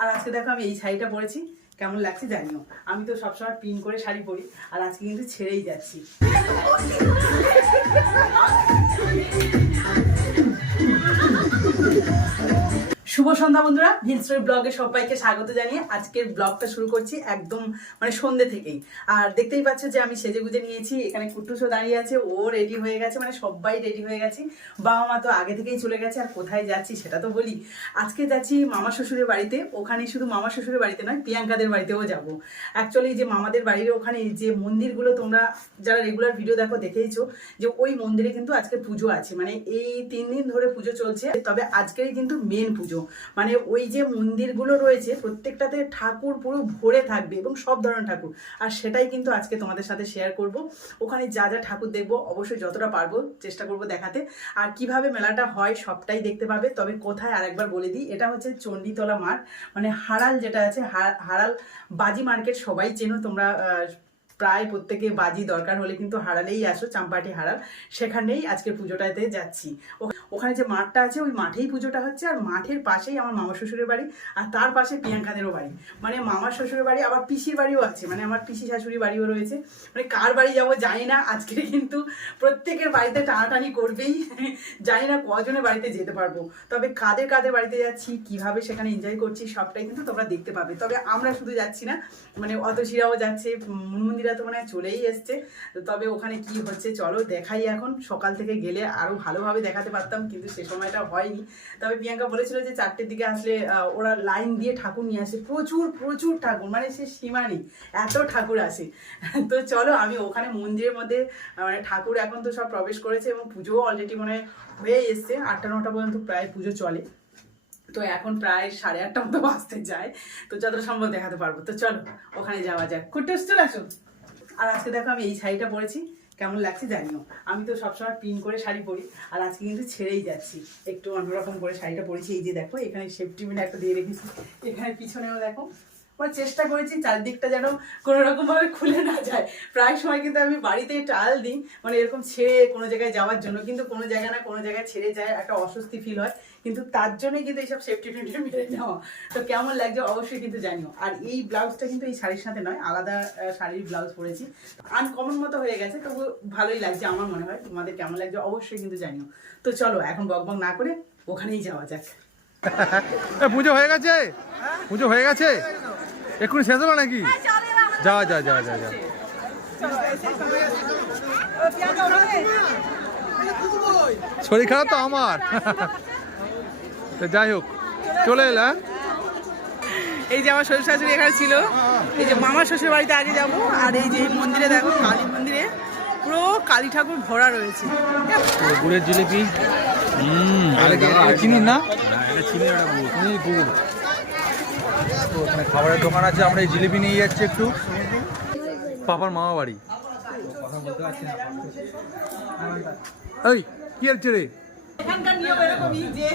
আর আজকে দেখো আমি এই শাড়িটা পরেছি, কেমন লাগছে জানিও। আমি তো সবসময় পিন করে শাড়ি পরি, আর আজকে কিন্তু ছেড়েই যাচ্ছি। শুভ সন্ধ্যা বন্ধুরা ভিনস্টোরি ব্লগে সবাইকে স্বাগত জানিয়ে আজকের ব্লগটা শুরু করছি একদম মানে সন্ধ্যে থেকেই। আর দেখতেই পাচ্ছ যে আমি সেজে গুজে নিয়েছি, এখানে কুটুসও দাঁড়িয়ে আছে, ও রেডি হয়ে গেছে মানে সবাই রেডি হয়ে গেছি। বাবা মা তো আগে থেকেই চলে গেছে, আর কোথায় যাচ্ছি সেটা তো বলি। আজকে যাচ্ছি মামা শ্বশুরের বাড়িতে, ওখানে শুধু মামা শ্বশুরের বাড়িতে নয়, প্রিয়াঙ্কাদের বাড়িতেও যাব। অ্যাকচুয়ালি যে মামাদের বাড়ির ওখানে যে মন্দিরগুলো তোমরা যারা রেগুলার ভিডিও দেখো, দেখেইছো যে ওই মন্দিরে কিন্তু আজকে পুজো আছে। মানে এই তিন দিন ধরে পুজো চলছে, তবে আজকেরই কিন্তু মেন পুজো। মানে ওই যে মন্দিরগুলো রয়েছে, প্রত্যেকটাতে ঠাকুর পুরো ভরে থাকবে এবং সব ধরনের ঠাকুর। আর সেটাই কিন্তু আজকে তোমাদের সাথে শেয়ার করব। ওখানে যা যা ঠাকুর দেখব, অবশ্যই যতটা পারব চেষ্টা করব দেখাতে। আর কীভাবে মেলাটা হয় সবটাই দেখতে পাবে, তবে কোথায় আরেকবার বলে দিই, এটা হচ্ছে চণ্ডীতলা মাঠ মানে হারাল যেটা আছে হারাল বাজি মার্কেট সবাই চেনো তোমরা প্রায় প্রত্যেকে বাজি দরকার হলে কিন্তু হারালেই আসো, চাম্পাটি হারাল। সেখানেই আজকে পুজোটাতে যাচ্ছি। ওখানে যে মাঠটা আছে, ওই মাঠেই পুজোটা হচ্ছে। আর মাঠের পাশেই আমার মামা শ্বশুরের বাড়ি, আর তার পাশে প্রিয়াঙ্কাদেরও বাড়ি। মানে মামার শ্বশুরের বাড়ি, আবার পিসির বাড়িও আছে। মানে আমার পিসি শাশুড়ি বাড়িও রয়েছে। মানে কার বাড়ি যাব জানি না। আজকে কিন্তু প্রত্যেকের বাড়িতে টানাটানি করবেই। জানি না কজনের বাড়িতে যেতে পারব। তবে কাদের কাদের বাড়িতে যাচ্ছি, কীভাবে সেখানে এনজয় করছি, সবটাই কিন্তু তোমরা দেখতে পাবে। তবে আমরা শুধু যাচ্ছি না। মানে অতসীরাও যাচ্ছে মুনমুন্দিরা তো মানে চলেই এসছে। তবে ওখানে কি হচ্ছে চলো দেখাই এখন। সকাল থেকে গেলে আরও ভালোভাবে দেখাতে পারতাম, কিন্তু সে সময়টা হয়নি। তবে প্রিয়াঙ্কা বলেছিল যে চারটের দিকে আসলে ওরা লাইন দিয়ে ঠাকুর নিয়ে আসে। প্রচুর প্রচুর ঠাকুর মানে সে সীমা নেই। এত ঠাকুর আসে। তো চলো আমি ওখানে মন্দিরের মধ্যে মানে ঠাকুর এখন তো সব প্রবেশ করেছে এবং পুজোও অলরেডি মানে হয়ে এসছে। আটটা, নটা পর্যন্ত প্রায় পুজো চলে। তো এখন প্রায় সাড়ে আটটা মতো বাজতে যায়। তো যতটা সম্ভব দেখাতে পারব। তো চলো, ওখানে যাওয়া যাক। কুট্টুস চলে আসো আর আজকে দেখো আমি এই শাড়িটা পরেছি, কেমন লাগছে জানিও। আমি তো সবসময় পিন করে শাড়ি পরি, আর আজকে কিন্তু ছেড়েই যাচ্ছি। একটু অন্যরকম করে শাড়িটা পরেছি, এই যে দেখো, এখানে সেফটি পিন একটা দিয়ে রেখেছি। এখানে পিছনেও দেখো মানে চেষ্টা করেছি চারদিকটা যেন কোনো রকম ভাবে খুলে না যায়। প্রায় সময় কিন্তু আমি বাড়িতে টাল দিই মানে এরকম ছেড়ে কোনো জায়গায় যাওয়ার জন্য, কিন্তু কোনো জায়গায় না কোনো জায়গায় ছেড়ে যায়, একটা অস্বস্তি ফিল হয়। কিন্তু তার জন্যই কিন্তু এইসব সেফটি পিনটা মেরে নেওয়া। তো কেমন লাগছে অবশ্যই কিন্তু জানিও। আর এই ব্লাউজটা কিন্তু এই শাড়ির সাথে নয় আলাদা শাড়ির ব্লাউজ পরেছি। আনকমন মতো হয়ে গেছে তবু ভালোই লাগছে আমার মনে হয়। তোমাদের কেমন লাগছে অবশ্যই কিন্তু জানিও। তো চলো এখন বক বক না করে ওখানেই যাওয়া যাক। এ, পুজো হয়ে গেছে? পুজো হয়ে গেছে? এক্ষুনি শেষ হলো নাকি? যা যা যা যা যা। শরীর খারাপ তো আমার। তো যাই হোক চলে এলা এই যে আমার শ্বশুর শাশুড়ি এখানে ছিল। এই যে মামার শ্বশুর বাড়িতে আগে যাব আর এই যে এই মন্দিরে দেখো কালী মন্দিরে পুরো কালী ঠাকুর ভরা রয়েছে। গুড়ের জিলিপি। হুম চিনি না? গুড়। খাবারের দোকান আছে আমরা এই জিলিপি নিয়ে যাচ্ছি একটু। পাপার মামা বাড়ি। এই কি হচ্ছে রে? এখানকার নিয়ম এরকমই যে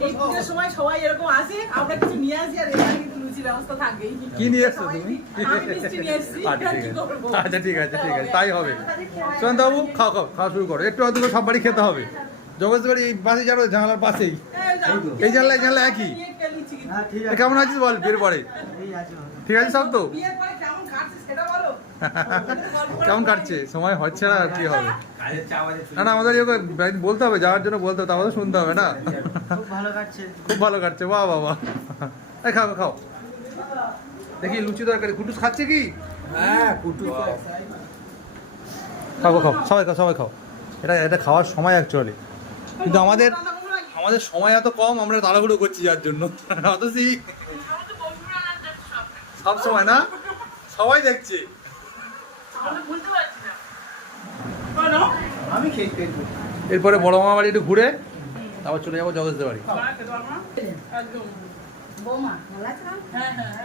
এই পুজোর সময় সবাই এরকম আসে আমরা কিছু নিয়ে আসি আর এখানে কিন্তু লুচির ব্যবস্থা থাকেই। কি নিয়ে এসছো তুমি? আমি মিষ্টি নিয়ে এসছি আচ্ছা ঠিক আছে। আচ্ছা ঠিক আছে তাই হবে। সুশান্ত বাবু খাও খাও খাওয়া শুরু করো। একটু হয়তো সব বাড়ি খেতে হবে। জগৎ বাড়ি এই পাশে যাব জানালার পাশেই। এই এই জানলা এই জানলা একই। এ, কেমন আছিস বল বিয়ের পরে? ঠিক আছে সব তো? কেমন কাটছে কেমন কাটছে? সময় হচ্ছে না আর কি হবে? না না আমাদের ইয়ে বলতে হবে যাওয়ার জন্য বলতে হবে তারপরে শুনতে হবে না? খুব ভালো কাটছে। খুব ভালো কাটছে বাহ বাবা এই খাও খাও। দেখি লুচি তরকারি কুটুস খাচ্ছে কি? হ্যাঁ কুটু খাও খাও সবাই খাও সবাই খাও। এটা এটা খাওয়ার সময় অ্যাকচুয়ালি কিন্তু আমাদের আমাদের সময় এত কম আমরা তাড়াহুড়ো করছি যার জন্য। অথচ সব সময় না? সবাই দেখছে। খেতে এরপরে বড় মামা বাড়ি একটু ঘুরে তারপর চলে যাব জগৎদের বাড়ি।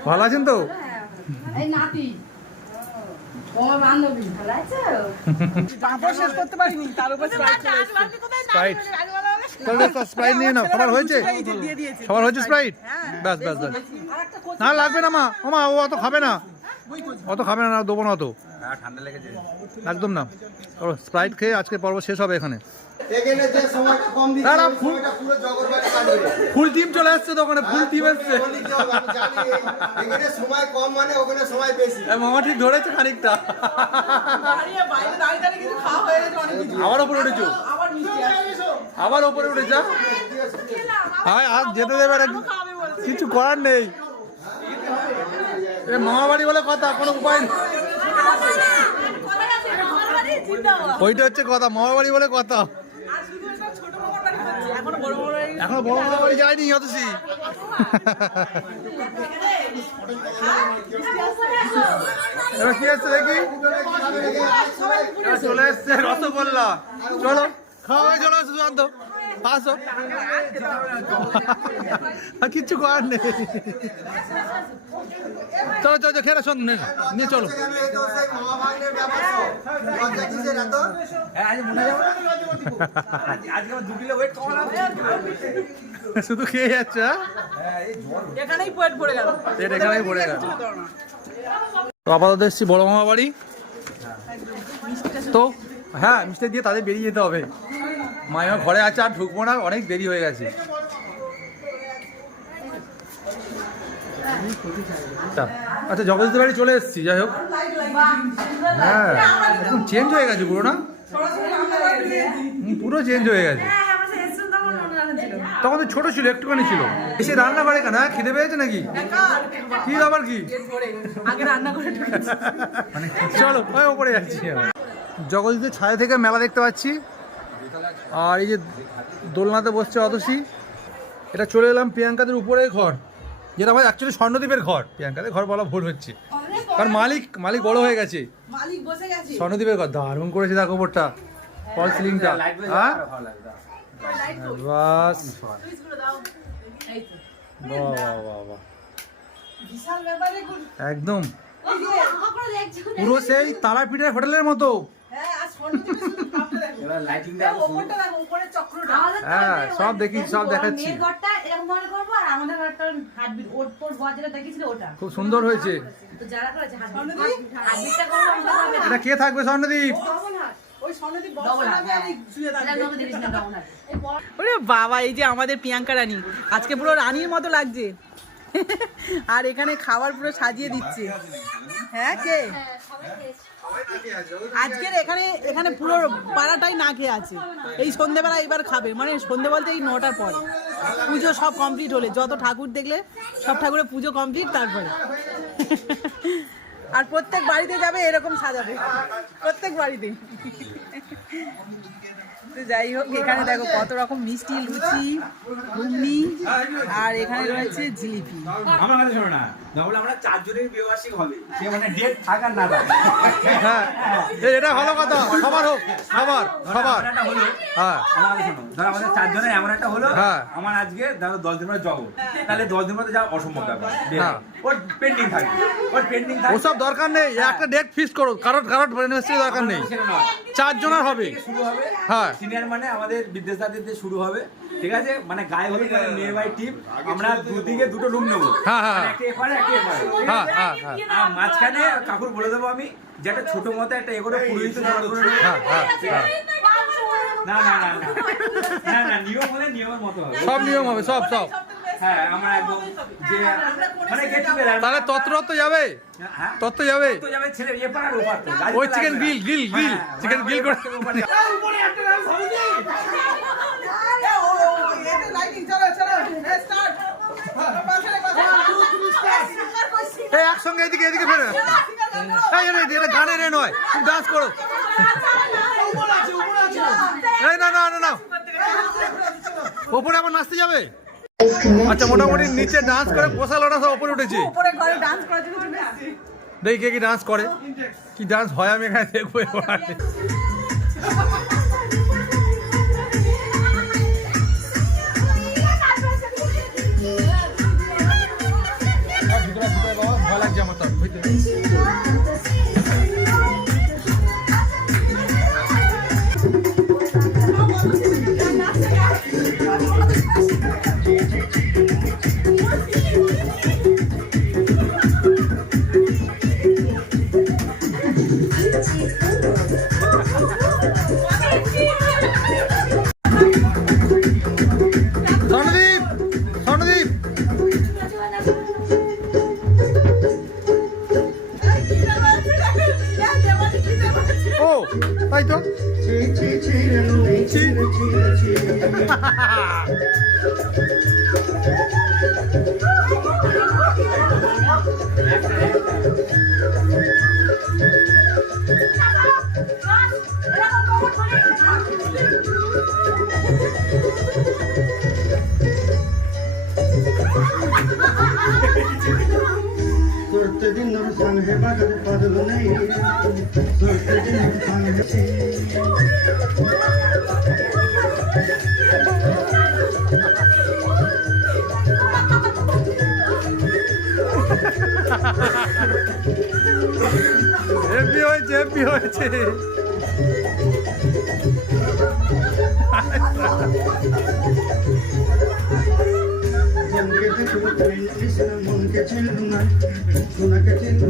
ভালো আছেন তো? এই নাতি। বৌমা বান্ধবী ভালো আছো? পাঁপড় শেষ করতে পারিনি তার উপর স্প্রাইট নিয়ে নাও সবার হয়েছে? সবার হয়েছে স্প্রাইট ব্যাস ব্যাস ব্যাস। না লাগবে না মা। মামা ও অত খাবে না। অত খাবে না না দেবো না অত। ঠান্ডা লেগেছে। একদম না। স্প্রাইট খেয়ে আজকে পর্ব শেষ হবে এখানে। ফুল- সময়টা পুরো জগৎবাড়ি কাটবে ফুল টিম চলে আসছে তো ওখানে ফুল টিম সময় কম মানে ওখানে সময় বেশি। মামা ঠিক ধরেছে খানিকটা। আবার ওপরে উঠেছো? আবার ওপরে উঠেছে? আয় আর যেতে দেবে না। কিছু করার নেই। মামা বাড়ি বলে কথা, কোনো উপায় নেই। ওইটা হচ্ছে কথা মামা বাড়ি বলে কথা। এখনও বড় যায়নি, অতসি। এবার কি আসছে দেখি? চলে এসছে রসগোল্লা। চলো, খাওয়া হয়ে চলে সুশান্ত আসো কিচ্ছু করার নেই। চলো চলো খেয়ে শোন নিয়ে চলো। শুধু খেয়ে যাচ্ছে হ্যাঁ? এখানেই ভরে গেল। এখানেই ভরে গেল। তো আপাতত এসছি বড় মামা বাড়ি তো হ্যাঁ মিষ্টি দিয়ে তাদের বেরিয়ে যেতে হবে। মায়ের ঘরে আছে আর ঢুকবো না অনেক দেরি হয়ে গেছে। আচ্ছা, জগদীশ বাড়ি চলে এসেছি যাই হোক। হ্যাঁ একদম চেঞ্জ হয়ে গেছে পুরো না? পুরো চেঞ্জ হয়ে গেছে। তখন তো ছোট ছিল একটুখানি ছিল। এসে রান্না করে কেন হ্যাঁ খিদে পেয়েছে নাকি? কি আবার কি? মানে চলো ওপরে যাচ্ছি জগদীশের ছায়া থেকে মেলা দেখতে পাচ্ছি। আর এই যে দোলনাতে বসছে অতসী এটা চলে এলাম প্রিয়াঙ্কাদের উপরে ঘর। যেটা আমার অ্যাকচুয়ালি স্বর্ণদ্বীপের ঘর। প্রিয়াঙ্কাদের ঘর বলা ভুল হচ্ছে। কারণ মালিক মালিক বড় হয়ে গেছে। মালিক স্বর্ণদ্বীপের ঘর। দারুণ করেছে দেখো ওপরটা ফল সিলিংটা হ্যাঁ? বাস। একদম। পুরো সেই তারাপীঠের হোটেলের মতো। হ্যাঁ এবার দেখো চক্রটা। হ্যাঁ সব দেখি সব দেখাচ্ছি। মেয়ের ঘরটা এরকম মনে করব আর আমাদের ঘরটা হার্টবিট ওর তোর বর যেটা দেখেছিল ওটা। খুব সুন্দর হয়েছে। তো যারা করেছে স্বর্ণদ্বীপ? হার্টবিটটা করব আমরা হবে? না। এটা কে থাকবে। এই বর- ওরে বাবা এই যে আমাদের প্রিয়াঙ্কা রানী। আজকে পুরো রানীর মতো লাগছে। আর এখানে খাবার পুরো সাজিয়ে দিচ্ছে। হ্যাঁ কে? আজকের এখানে এখানে পুরো পাড়াটাই না খেয়ে আছে। এই সন্ধেবেলা এবার খাবে। মানে সন্ধে বলতে এই নটার পর। পুজো সব কমপ্লিট হলে। যত ঠাকুর দেখলে সব ঠাকুরের পুজো কমপ্লিট তারপরে। আর প্রত্যেক বাড়িতে যাবে এরকম সাজাবে। প্রত্যেক বাড়িতে। তো যাই হোক, এখানে দেখো কত রকম মিষ্টি, লুচি, ঘুগনি, আর এখানে রয়েছে জিলিপি। না না আমরা চারজনের বিবার্ষিক হবে। সে মানে ডেট থাকার না হ্যাঁ। এটা ভালো কথা। সবার হোক। সবার। সবার। হ্যাঁ। আমার কথা শোনো। ধরো আমাদের চারজনের এমন একটা হলো। হ্যাঁ। আমার আজকে ধরো দশ দিন পরে জগৎ তাহলে দশ দিন পরে যাওয়া অসম্ভব ব্যাপার। হ্যাঁ। ওর পেন্ডিং থাকবে। ওর পেন্ডিং থাকবে। ওসব দরকার নেই। একটা ডেট ফিক্স করো কারোর কারোর ইউনিভার্সিটি দরকার নেই। চারজনের হবে। শুরু হবে। হ্যাঁ। সিনিয়র মানে আমাদের বিদ্যাসাগর শুরু হবে। ঠিক আছে? মানে গায়ে হলুদ মানে মেয়ে বাই টিম আমরা দুদিকে দুটো রুম নেব। হ্যাঁ, হ্যাঁ, মানে একটা এপারে একটা এপারে হ্যাঁ হ্যাঁ হ্যাঁ। আর মাঝখানে কাকুর বলে দেবো আমি যে একটা ছোট মতো একটা এ করে পুরোহিত। হ্যাঁ হ্যাঁ না না না না। না না নিয়ম হলে নিয়মের মতো হবে। সব নিয়ম হবে সব সব। হ্যাঁ আমরা একদম যে মানে তাহলে তত্র তো যাবে। হ্যাঁ? তত্র যাবে। ছেলে ওই চিকেন গ্রিল করে এই একসঙ্গে এদিকে এদিকে ফেরে এই এটা গানের এ নয় তুমি ডান্স করো। এই না না না না। ওপরে আবার নাচতে যাবে? আচ্ছা মোটামুটি নিচে ডান্স করে পোষা লড়া সব ওপরে উঠেছে। দেখি কে কি ডান্স করে। কি ডান্স হয় আমি এখানে দেখব এবার। প্রতিদিন সঙ্গে হেভি হয়েছে হেভি হয়েছে মনকে দেখো কৃষ্ণ মনকে চিনু না সোনাকে চিনু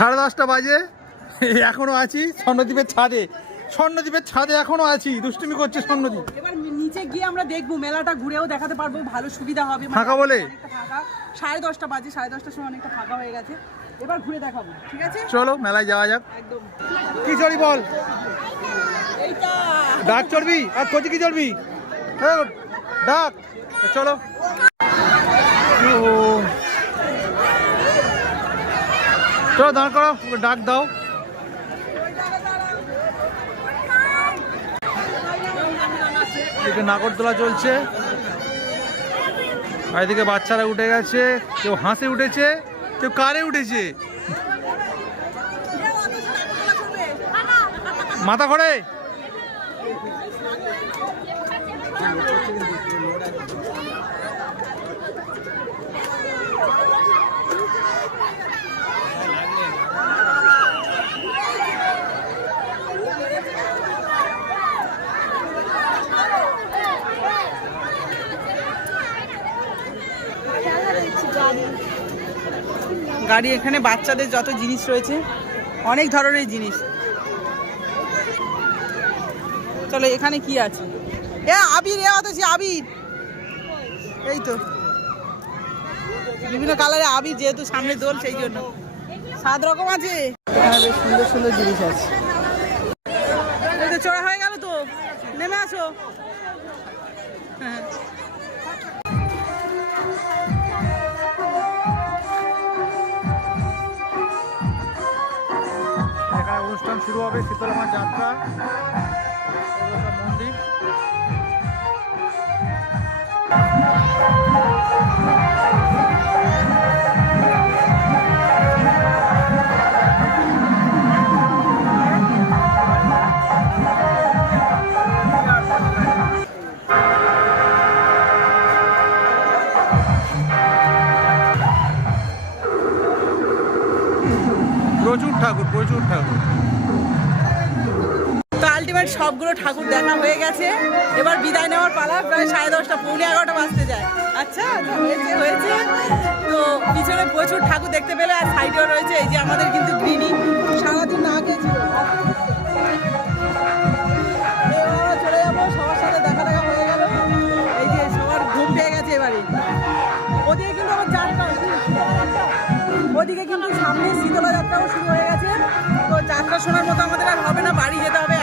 সাড়ে দশটা বাজে। এখনও আছি স্বর্ণদ্বীপের ছাদে। স্বর্ণদ্বীপের ছাদে এখনও আছি। দুষ্টুমি করছে স্বর্ণদ্বীপ। এবার নিচে গিয়ে আমরা দেখব মেলাটা ঘুরেও দেখাতে পারব ভালো সুবিধা হবে। মানে ফাঁকা বলে? সাড়ে দশটা বাজে সাড়ে দশটার সময় অনেকটা ফাঁকা হয়ে গেছে। এবার ঘুরে দেখাবো ঠিক আছে? চলো মেলায় যাওয়া যাক। একদম। কি চড়ি বল? ডাক চড়বি? আর কোচি কি চড়বি? এ, ডাক। চলো ও। চলো দাঁড় করো, ডাক দাও। নাগরদোলা চলছে। এদিকে বাচ্চারা উঠে গেছে। কেউ হাঁসে উঠেছে, কেউ কারে উঠেছে। মাথা ঘরে গাড়ি এখানে, বাচ্চাদের যত জিনিস রয়েছে, অনেক ধরনের জিনিস। চলো, এখানে কি আছে? এ, আবির, এ অথচ আবির। এই তো। বিভিন্ন কালারে আবির যেহেতু সামনে দোল, সেই জন্য। সাত রকম আছে। বেশ সুন্দর সুন্দর জিনিস আছে। চড়া হয়ে গেল তো? নেমে আসো। হ্যাঁ। এখানে শুরু হবে শীতলমা যাত্রা। মন্দির। Thank ঠাকুর সবগুলো ঠাকুর দেখা হয়ে গেছে। এবার বিদায় নেওয়ার পালা, প্রায় সাড়ে দশটা, পৌনে এগারোটা বাজতে যায়। আচ্ছা হয়েছে হয়েছে। তো পিছনে প্রচুর ঠাকুর দেখতে পেলে, আর সাইডেও রয়েছে, এই যে আমাদের কিন্তু গ্রিনি সারাদিন না গেছিল চলে যাব, সবার সাথে দেখা হয়ে গেল। এই যে সবার ঘুম গেছে এবারে। ওদিকে কিন্তু যাত্রা ওদিকে কিন্তু সামনে শীতলা যাত্রাও শুরু হয়ে গেছে। তো যাত্রা শোনার মতো আমাদের আর হবে না, বাড়ি যেতে হবে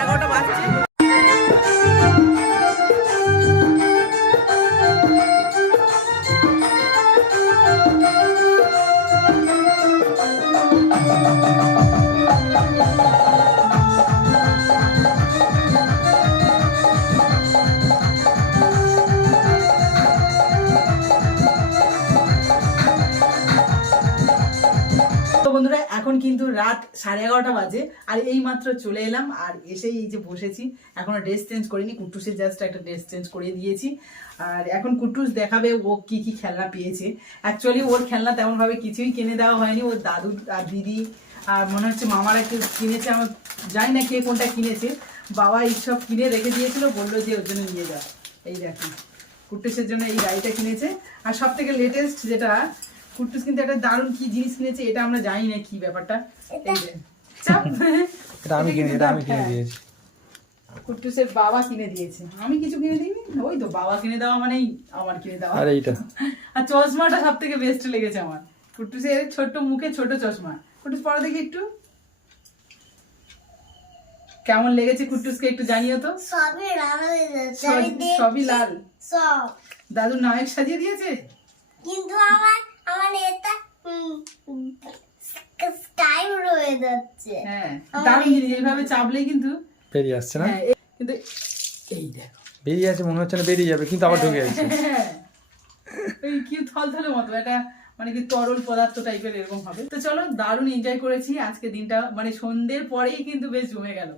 রাত সাড়ে এগারোটা বাজে, আর এই মাত্র চলে এলাম, আর এসেই এই যে বসেছি। এখনও ড্রেস চেঞ্জ করিনি, কুট্টুসের জাস্ট একটা ড্রেস চেঞ্জ করে দিয়েছি। আর এখন কুট্টুস দেখাবে ও কি কি খেলনা পেয়েছে। অ্যাকচুয়ালি ওর খেলনা তেমনভাবে কিছুই কিনে দেওয়া হয়নি। ওর দাদু আর দিদি আর মনে হচ্ছে মামারা কেউ কিনেছে আমার জানি না কে কোনটা কিনেছে। বাবা এইসব কিনে রেখে দিয়েছিল, বলল যে ওর জন্য নিয়ে যাও। এই দেখো, কুট্টুসের জন্য এই গাড়িটা কিনেছে। আর সব থেকে লেটেস্ট যেটা কুট্টুস কিন্তু একটা দারুণ কি জিনিস কিনেছে এটা আমরা জানি না কি ব্যাপারটা। এটা? আমি কিনে এটা আমি কিনে দিয়েছি। কুট্টুসের বাবা কিনে দিয়েছে। আমি কিছু কিনে দিইনি? ওই তো বাবা কিনে দেওয়া মানেই আমার কিনে দেওয়া। আর এইটা। আর চশমাটা সব থেকে বেস্ট লেগেছে আমার। কুট্টুসের ছোট্ট মুখে ছোট চশমা। কুট্টুস পড়া দেখি একটু। কেমন লেগেছে কুট্টুসকে একটু জানিও তো। সবই লাল সবই লাল। সব। দাদু নায়ক সাজিয়ে দিয়েছে? কিন্তু আমার আমার এটা টাইম রয়ে যাচ্ছে। হ্যাঁ দারুণ জিনিস এইভাবে চাপলেই কিন্তু বেরিয়ে আসছে না? হ্যাঁ কিন্তু এই দেখো। বেরিয়ে আছে মনে হচ্ছে না বেরিয়ে যাবে কিন্তু আবার ঢুকে হ্যাঁ। কি থলথলে মতো একটা মানে কি তরল পদার্থ টাইপের এরকম হবে। তো চলো দারুণ এনজয় করেছি আজকে দিনটা মানে সন্ধ্যের পরেই কিন্তু বেশ জমে গেল।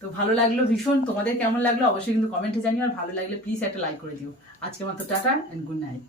তো ভালো লাগল ভীষণ তোমাদের কেমন লাগল অবশ্যই কিন্তু কমেন্টে জানিও আর ভালো লাগলে প্লিজ একটা লাইক করে দিও। আজকে মাত্র টাটা অ্যান্ড গুড নাইট